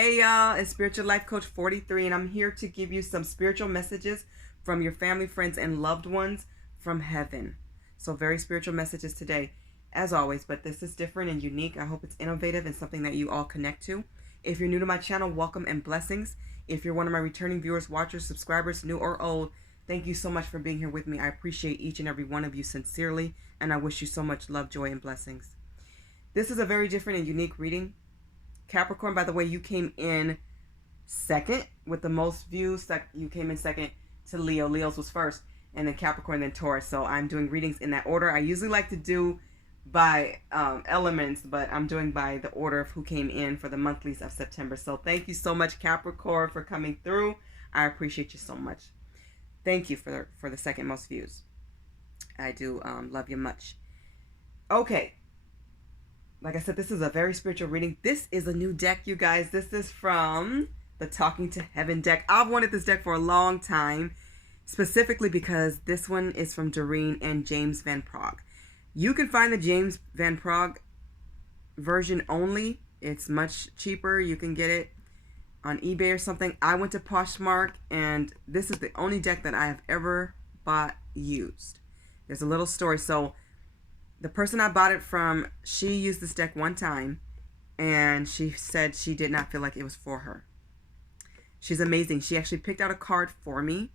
Hey y'all, it's Spiritual Life Coach 43, and I'm here to give you some spiritual messages from your family, friends, and loved ones from heaven. So very spiritual messages today, as always, but this is different and unique. I hope it's innovative and something that you all connect to. If you're new to my channel, welcome and blessings. If you're one of my returning viewers, watchers, subscribers, new or old, thank you so much for being here with me. I appreciate each and every one of you sincerely, and I wish you so much love, joy, and blessings. This is a very different and unique reading. Capricorn, by the way, you came in second with the most views. You came in second to Leo. Leo's was first, and then Capricorn, then Taurus. So I'm doing readings in that order. I usually like to do by elements, but I'm doing by the order of who came in for the monthlies of September. So thank you so much, Capricorn, for coming through. I appreciate you so much. Thank you for the second most views. I do love you much. Okay. Like I said, this is a very spiritual reading. This is a new deck, you guys. This is from the Talking to Heaven deck. I've wanted this deck for a long time, specifically because this one is from Doreen and James Van Praagh. You can find the James Van Praagh version only. It's much cheaper. You can get it on eBay or something. I went to Poshmark, and this is the only deck that I have ever bought used. There's a little story. So the person I bought it from, she used this deck one time, and she said she did not feel like it was for her. She's amazing. She actually picked out a card for me.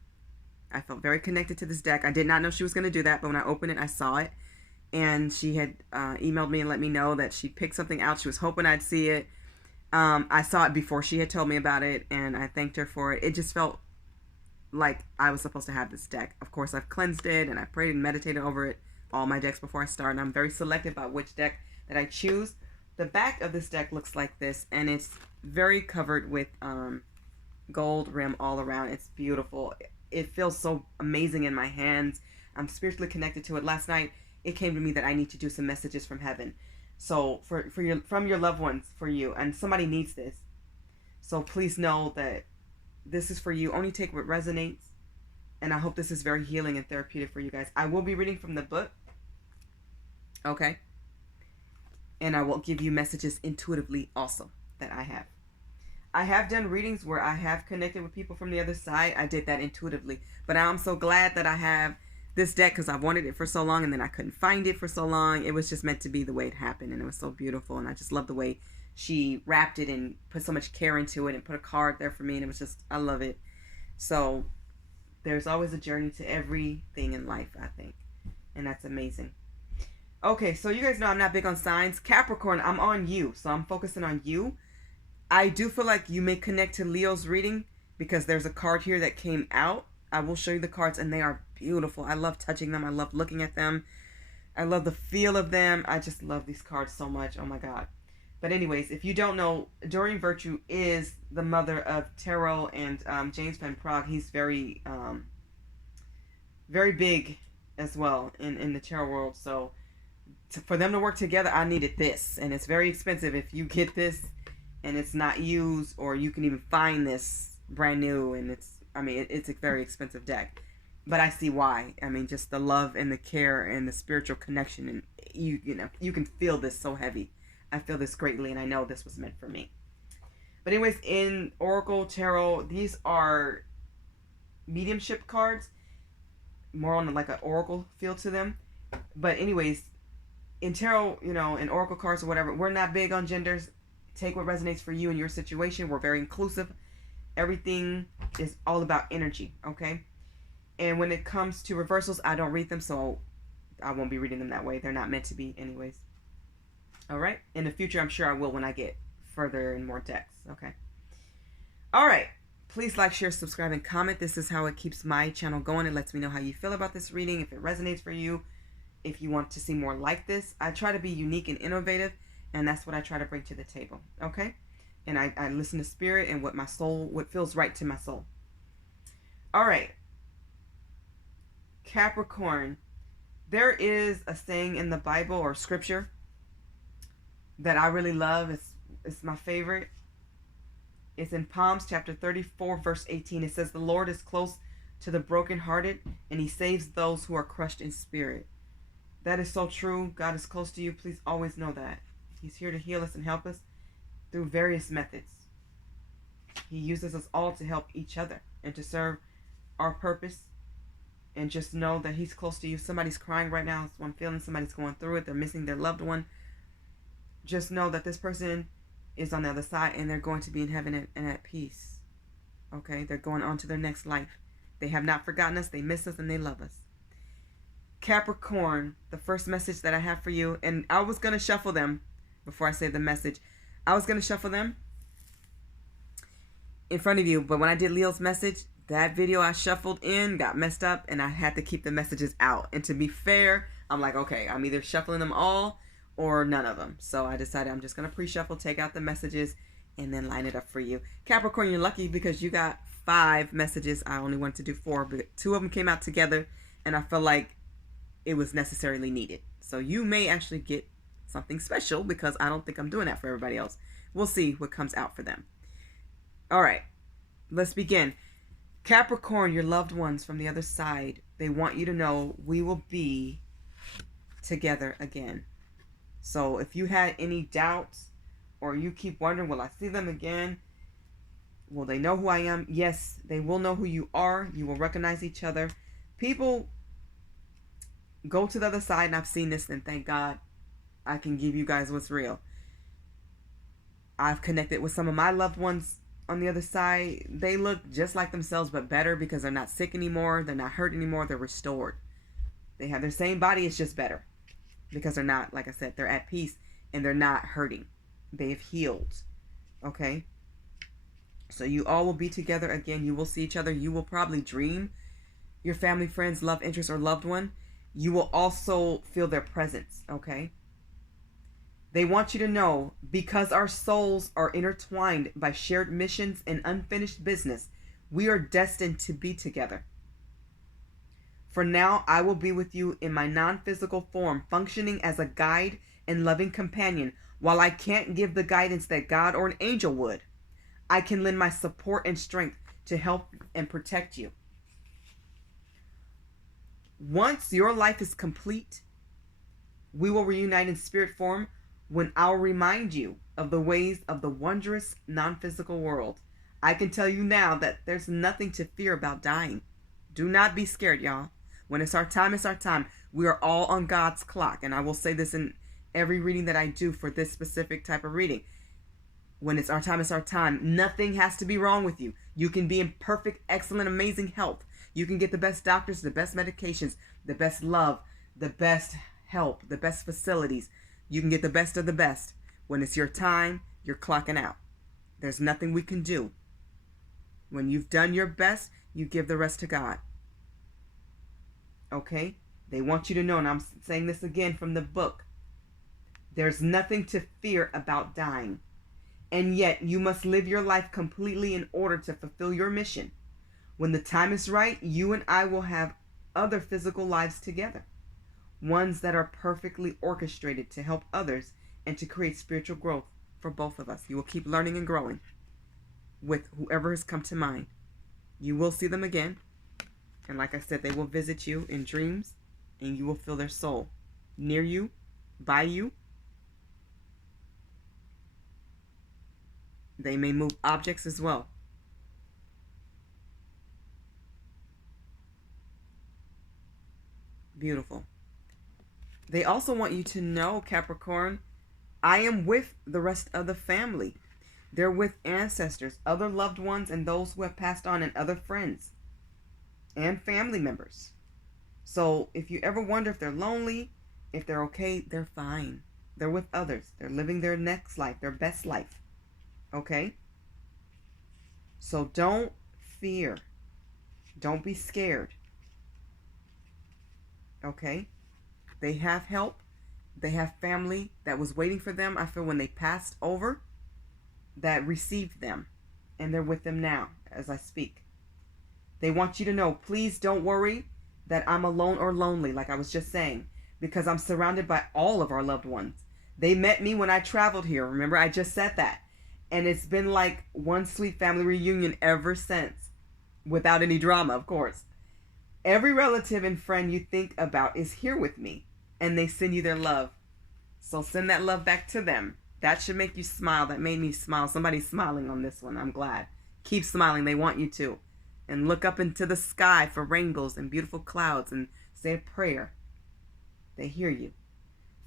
I felt very connected to this deck. I did not know she was going to do that, but when I opened it, I saw it. And she had emailed me and let me know that she picked something out. She was hoping I'd see it. I saw it before she had told me about it, and I thanked her for it. It just felt like I was supposed to have this deck. Of course, I've cleansed it, and I prayed and meditated over it. All my decks before I start, and I'm very selective about which deck that I choose. The back of this deck looks like this, and it's very covered with gold rim all around. It's beautiful. It feels so amazing in my hands. I'm spiritually connected to it. Last night, it came to me that I need to do some messages from heaven. So from your loved ones, for you, and somebody needs this. So please know that this is for you. Only take what resonates, and I hope this is very healing and therapeutic for you guys. I will be reading from the book. Okay, and I will give you messages intuitively also that I have. I have done readings where I have connected with people from the other side. I did that intuitively, but I'm so glad that I have this deck because I've wanted it for so long, and then I couldn't find it for so long. It was just meant to be the way it happened, and it was so beautiful, and I just love the way she wrapped it and put so much care into it and put a card there for me, and it was just, I love it. So there's always a journey to everything in life, I think, and that's amazing. Okay, so you guys know I'm not big on signs. Capricorn, I'm on you, so I'm focusing on you. I do feel like you may connect to Leo's reading because there's a card here that came out. I will show you the cards, and they are beautiful. I love touching them. I love looking at them. I love the feel of them. I just love these cards so much. Oh, my God. But anyways, if you don't know, Doreen Virtue is the mother of tarot and James Van Praagh. He's very, very big as well in the tarot world, so for them to work together, I needed this, and it's very expensive if you get this and it's not used, or you can even find this brand new, and it's a very expensive deck, but I see why. I mean, just the love and the care and the spiritual connection, and you can feel this so heavy. I feel this greatly, and I know this was meant for me. But anyways, in Oracle Tarot, these are mediumship cards, more on like an oracle feel to them. But anyways, in tarot, in oracle cards or whatever, we're not big on genders. Take what resonates for you and your situation. We're very inclusive. Everything is all about energy, okay? And when it comes to reversals, I don't read them, so I won't be reading them that way. They're not meant to be anyways. All right? In the future, I'm sure I will when I get further and more decks, okay? All right. Please like, share, subscribe, and comment. This is how it keeps my channel going. It lets me know how you feel about this reading, if it resonates for you. If you want to see more like this, I try to be unique and innovative, and that's what I try to bring to the table, okay? And I listen to spirit and what feels right to my soul. All right. Capricorn, there is a saying in the Bible or scripture that I really love. It's my favorite. It's in Psalms chapter 34, verse 18. It says, "The Lord is close to the brokenhearted, and he saves those who are crushed in spirit." That is so true. God is close to you. Please always know that. He's here to heal us and help us through various methods. He uses us all to help each other and to serve our purpose. And just know that he's close to you. Somebody's crying right now. So I'm feeling somebody's going through it. They're missing their loved one. Just know that this person is on the other side and they're going to be in heaven and at peace. Okay? They're going on to their next life. They have not forgotten us. They miss us and they love us. Capricorn, the first message that I have for you, and I was going to shuffle them before I say the message. I was going to shuffle them in front of you, but when I did Leo's message, that video I shuffled in got messed up and I had to keep the messages out. And to be fair, I'm like, okay, I'm either shuffling them all or none of them. So I decided I'm just going to pre-shuffle, take out the messages, and then line it up for you. Capricorn, you're lucky because you got 5 messages. I only wanted to do 4, but 2 of them came out together and I felt like it was necessarily needed. So you may actually get something special because I don't think I'm doing that for everybody else. We'll see what comes out for them. All right, let's begin. Capricorn, your loved ones from the other side, they want you to know we will be together again. So if you had any doubts or you keep wondering, will I see them again? Will they know who I am? Yes, they will know who you are. You will recognize each other. People go to the other side, and I've seen this, and thank God I can give you guys what's real. I've connected with some of my loved ones on the other side. They look just like themselves, but better because they're not sick anymore. They're not hurt anymore. They're restored. They have their same body. It's just better because they're not, like I said, they're at peace and they're not hurting. They've healed. Okay? So you all will be together again. You will see each other. You will probably dream your family, friends, love interest, or loved one. You will also feel their presence. Okay? They want you to know, because our souls are intertwined by shared missions and unfinished business, we are destined to be together. For now, I will be with you in my non-physical form, functioning as a guide and loving companion. While I can't give the guidance that God or an angel would, I can lend my support and strength to help and protect you. Once your life is complete, we will reunite in spirit form when I'll remind you of the ways of the wondrous non-physical world. I can tell you now that there's nothing to fear about dying. Do not be scared, y'all. When it's our time, it's our time. We are all on God's clock. And I will say this in every reading that I do for this specific type of reading. When it's our time, it's our time. Nothing has to be wrong with you. You can be in perfect, excellent, amazing health. You can get the best doctors, the best medications, the best love, the best help, the best facilities. You can get the best of the best. When it's your time, you're clocking out. There's nothing we can do. When you've done your best, you give the rest to God. Okay? They want you to know, and I'm saying this again from the book, there's nothing to fear about dying. And yet, you must live your life completely in order to fulfill your mission. When the time is right, you and I will have other physical lives together. Ones that are perfectly orchestrated to help others and to create spiritual growth for both of us. You will keep learning and growing with whoever has come to mind. You will see them again. And like I said, they will visit you in dreams and you will feel their soul near you, by you. They may move objects as well. Beautiful. They also want you to know, Capricorn, I am with the rest of the family. They're with ancestors, other loved ones, and those who have passed on, and other friends and family members. So if you ever wonder if they're lonely, if they're okay, they're fine. They're with others. They're living their next life, their best life. Okay? So don't fear. Don't be scared. Okay? They have help. They have family that was waiting for them. I feel when they passed over, that received them. And they're with them now as I speak. They want you to know, please don't worry that I'm alone or lonely, like I was just saying, because I'm surrounded by all of our loved ones. They met me when I traveled here. Remember, I just said that. And it's been like one sweet family reunion ever since, without any drama, of course. Every relative and friend you think about is here with me, and they send you their love. So send that love back to them. That should make you smile. That made me smile. Somebody's smiling on this one. I'm glad. Keep smiling. They want you to. And look up into the sky for rainbows and beautiful clouds and say a prayer. They hear you.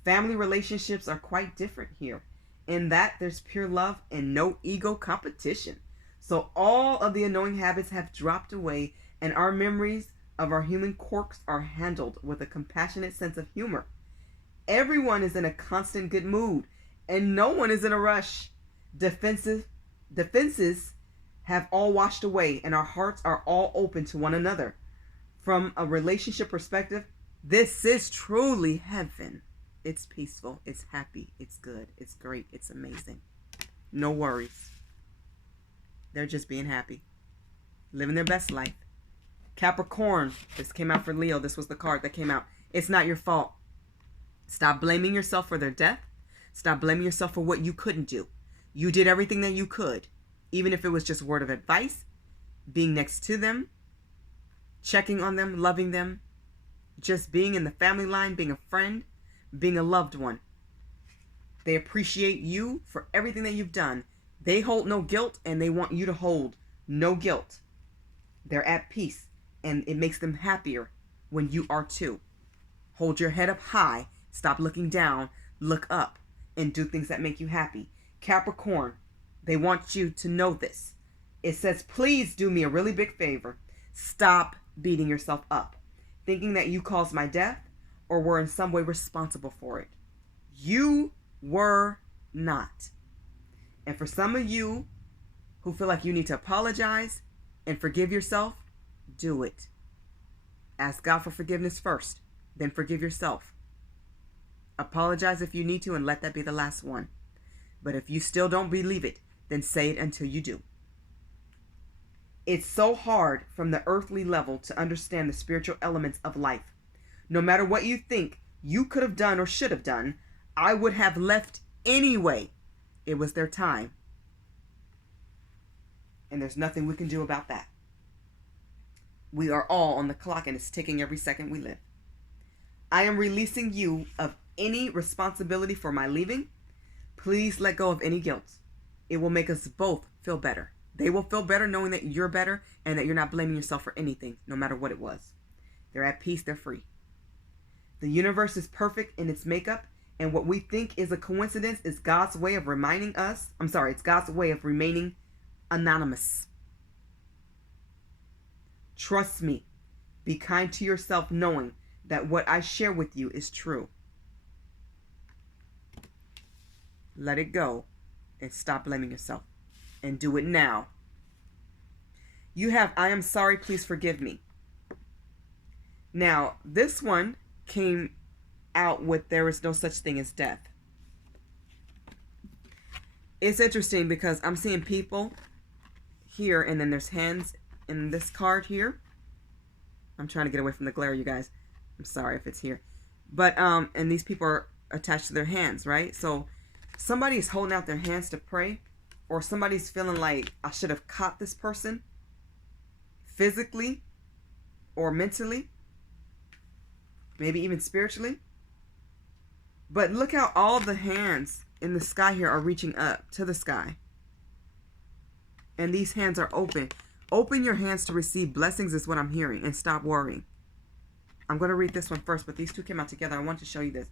Family relationships are quite different here. In that there's pure love and no ego competition. So all of the annoying habits have dropped away, and our memories of our human quirks are handled with a compassionate sense of humor. Everyone is in a constant good mood, and no one is in a rush. Defenses have all washed away, and our hearts are all open to one another. From a relationship perspective, this is truly heaven. It's peaceful, it's happy, it's good, it's great, it's amazing. No worries. They're just being happy, living their best life. Capricorn, this came out for Leo. This was the card that came out. It's not your fault. Stop blaming yourself for their death. Stop blaming yourself for what you couldn't do. You did everything that you could, even if it was just a word of advice, being next to them, checking on them, loving them, just being in the family line, being a friend, being a loved one. They appreciate you for everything that you've done. They hold no guilt, and they want you to hold no guilt. They're at peace, and it makes them happier when you are too. Hold your head up high. Stop looking down. Look up and do things that make you happy. Capricorn, they want you to know this. It says, please do me a really big favor. Stop beating yourself up, thinking that you caused my death or were in some way responsible for it. You were not. And for some of you who feel like you need to apologize and forgive yourself, do it. Ask God for forgiveness first, then forgive yourself. Apologize if you need to, and let that be the last one. But if you still don't believe it, then say it until you do. It's so hard from the earthly level to understand the spiritual elements of life. No matter what you think you could have done or should have done, I would have left anyway. It was their time. And there's nothing we can do about that. We are all on the clock, and it's ticking every second we live. I am releasing you of any responsibility for my leaving. Please let go of any guilt. It will make us both feel better. They will feel better knowing that you're better and that you're not blaming yourself for anything, no matter what it was. They're at peace. They're free. The universe is perfect in its makeup, and what we think is a coincidence is God's way of reminding us. It's God's way of remaining anonymous. Trust me. Be kind to yourself, knowing that what I share with you is true. Let it go and stop blaming yourself, and do it now. You have, I am sorry, please forgive me. Now, this one came out with there is no such thing as death. It's interesting because I'm seeing people here, and then there's hands in this card here. I'm trying to get away from the glare, you guys. I'm sorry if it's here. But, and these people are attached to their hands, right? So somebody's holding out their hands to pray, or somebody's feeling like I should have caught this person physically or mentally, maybe even spiritually. But look how all the hands in the sky here are reaching up to the sky. And these hands are open. Open your hands to receive blessings is what I'm hearing, and stop worrying. I'm going to read this one first, but these two came out together. I want to show you this.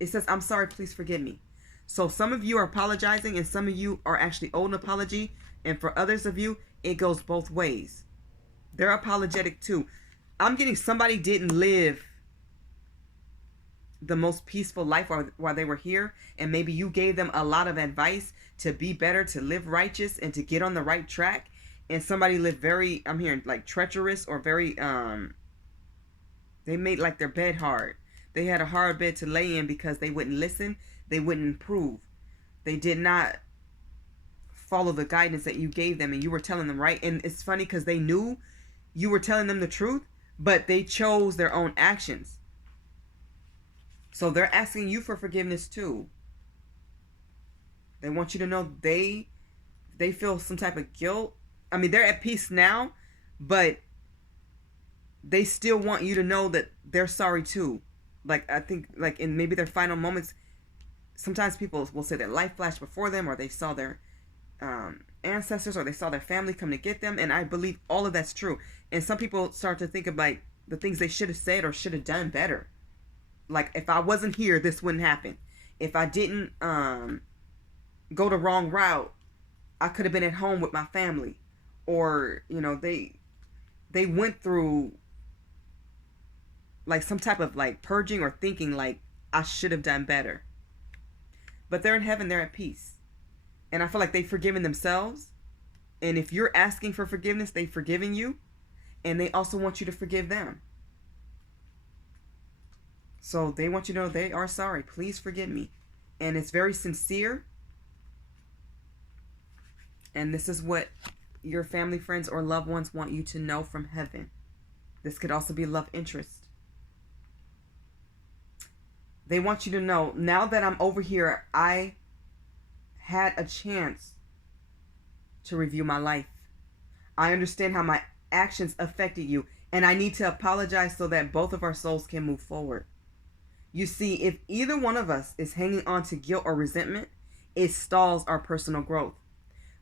It says, I'm sorry, please forgive me. So some of you are apologizing, and some of you are actually owed an apology. And for others of you, it goes both ways. They're apologetic too. I'm getting somebody didn't live the most peaceful life while they were here. And maybe you gave them a lot of advice to be better, to live righteous, and to get on the right track. And somebody lived very, I'm hearing like treacherous, or very, they made like their bed hard. They had a hard bed to lay in because they wouldn't listen. They wouldn't improve. They did not follow the guidance that you gave them, and you were telling them right. And it's funny because they knew you were telling them the truth, but they chose their own actions. So they're asking you for forgiveness too. They want you to know they feel some type of guilt. I mean, they're at peace now, but they still want you to know that they're sorry too. Like, I think, like, in maybe their final moments, sometimes people will say their life flashed before them, or they saw their ancestors, or they saw their family come to get them. And I believe all of that's true. And some people start to think of like the things they should have said or should have done better. Like, if I wasn't here, this wouldn't happen. If I didn't go the wrong route, I could have been at home with my family. Or, you know, they went through like some type of like purging or thinking like I should have done better. But they're in heaven, they're at peace. And I feel like they've forgiven themselves. And if you're asking for forgiveness, they've forgiven you. And they also want you to forgive them. So they want you to know they are sorry. Please forgive me. And it's very sincere. And this is what your family, friends, or loved ones want you to know from heaven. This could also be love interest. They want you to know, now that I'm over here, I had a chance to review my life. I understand how my actions affected you, and I need to apologize so that both of our souls can move forward. You see, if either one of us is hanging on to guilt or resentment, it stalls our personal growth.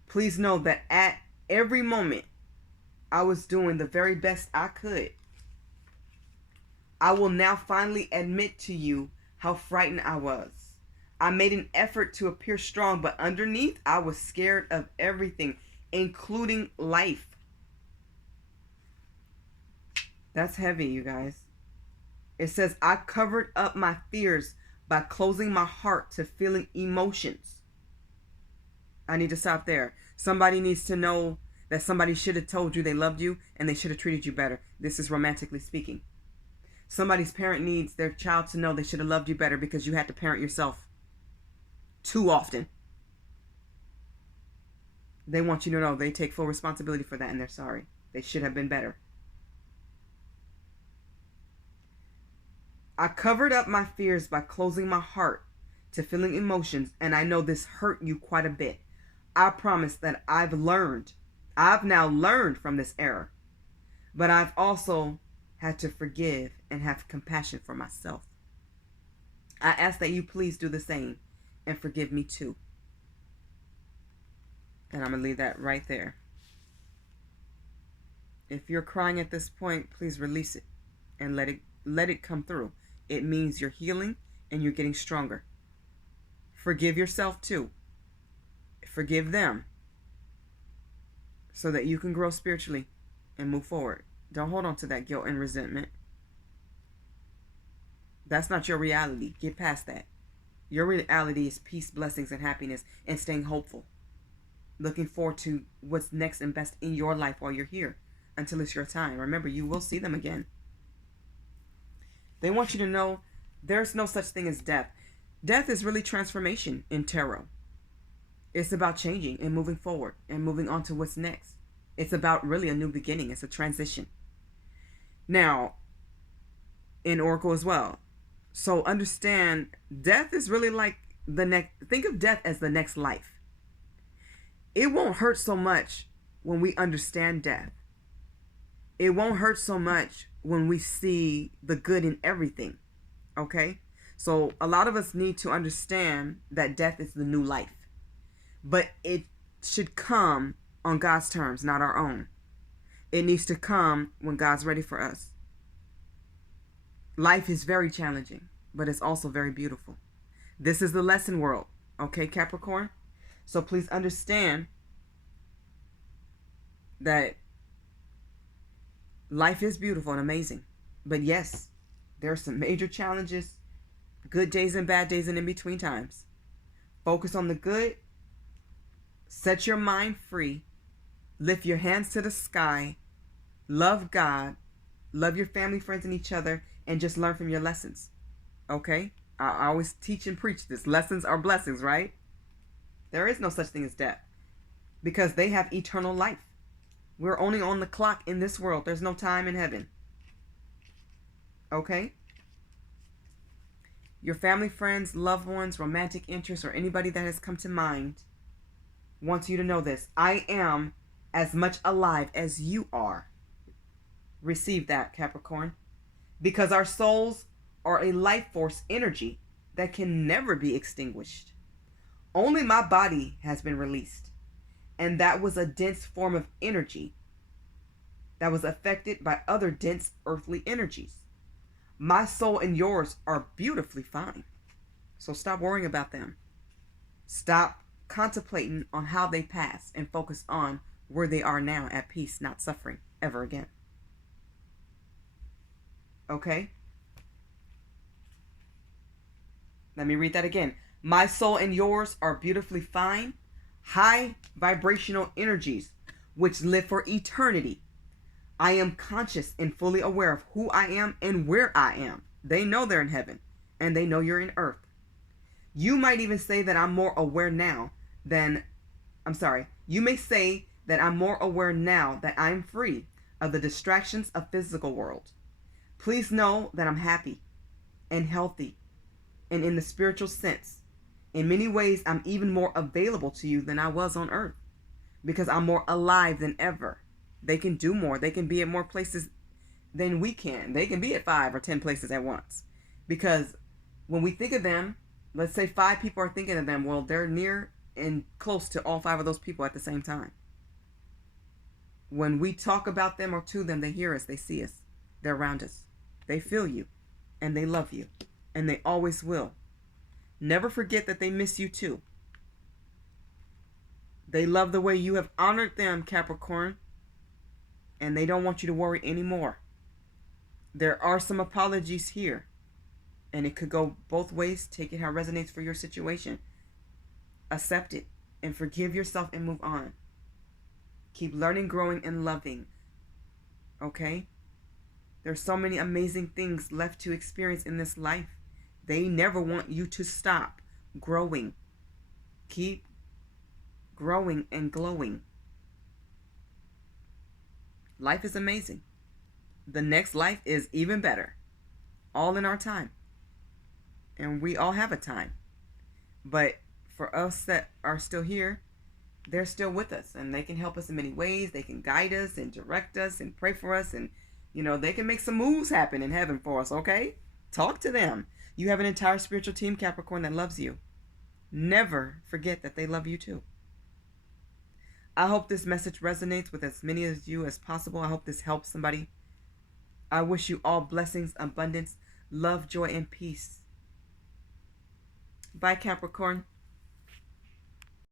Please know that at every moment, I was doing the very best I could. I will now finally admit to you how frightened I was. I made an effort to appear strong, but underneath, I was scared of everything, including life. That's heavy, you guys. It says, I covered up my fears by closing my heart to feeling emotions. I need to stop there. Somebody needs to know that somebody should have told you they loved you and they should have treated you better. This is romantically speaking. Somebody's parent needs their child to know they should have loved you better because you had to parent yourself too often. They want you to know they take full responsibility for that and they're sorry. They should have been better. I covered up my fears by closing my heart to feeling emotions, and I know this hurt you quite a bit. I promise that I've now learned from this error, but I've also had to forgive and have compassion for myself. I ask that you please do the same and forgive me too. And I'm going to leave that right there. If you're crying at this point, please release it and let it come through. It means you're healing and you're getting stronger. Forgive yourself too. Forgive them so that you can grow spiritually and move forward. Don't hold on to that guilt and resentment. That's not your reality. Get past that. Your reality is peace, blessings, and happiness, and staying hopeful. Looking forward to what's next and best in your life while you're here until it's your time. Remember, you will see them again. They want you to know there's no such thing as death. Death is really transformation in tarot. It's about changing and moving forward and moving on to what's next. It's about really a new beginning. It's a transition. Now, in Oracle as well. So understand, death is really like the next. Think of death as the next life. It won't hurt so much when we understand death. It won't hurt so much when we see the good in everything. Okay? So a lot of us need to understand that death is the new life. But it should come on God's terms, not our own. It needs to come when God's ready for us. Life is very challenging, but it's also very beautiful. This is the lesson world, okay, Capricorn? So please understand that life is beautiful and amazing. But yes, there are some major challenges, good days and bad days and in between times. Focus on the good. Set your mind free. Lift your hands to the sky. Love God. Love your family, friends, and each other. And just learn from your lessons. Okay? I always teach and preach this. Lessons are blessings, right? There is no such thing as death. Because they have eternal life. We're only on the clock in this world. There's no time in heaven. Okay? Your family, friends, loved ones, romantic interests, or anybody that has come to mind wants you to know this. I am as much alive as you are. Receive that, Capricorn. Because our souls are a life force energy that can never be extinguished. Only my body has been released. And that was a dense form of energy that was affected by other dense earthly energies. My soul and yours are beautifully fine. So stop worrying about them. Stop contemplating on how they passed and focus on where they are now, at peace, not suffering ever again. Okay? Let me read that again. My soul and yours are beautifully fine, high vibrational energies which live for eternity. I am conscious and fully aware of who I am and where I am. They know they're in heaven, and they know you're in earth. You might even say that I'm more aware now than, you may say that I'm more aware now that I'm free of the distractions of physical world. Please know that I'm happy and healthy, and in the spiritual sense, in many ways, I'm even more available to you than I was on earth, because I'm more alive than ever. They can do more. They can be at more places than we can. They can be at 5 or 10 places at once. Because when we think of them, let's say 5 people are thinking of them, well, they're near and close to all 5 of those people at the same time. When we talk about them or to them, they hear us, they see us, they're around us. They feel you, and they love you, and they always will. Never forget that they miss you too. They love the way you have honored them, Capricorn, and they don't want you to worry anymore. There are some apologies here, and it could go both ways. Take it how it resonates for your situation. Accept it and forgive yourself and move on. Keep learning, growing, and loving. Okay? There's so many amazing things left to experience in this life. They never want you to stop growing. Keep growing and glowing. Life is amazing. The next life is even better. All in our time. And we all have a time. But for us that are still here, they're still with us. And they can help us in many ways. They can guide us and direct us and pray for us. And, they can make some moves happen in heaven for us, okay? Talk to them. You have an entire spiritual team, Capricorn, that loves you. Never forget that they love you too. I hope this message resonates with as many of you as possible. I hope this helps somebody. I wish you all blessings, abundance, love, joy, and peace. Bye, Capricorn.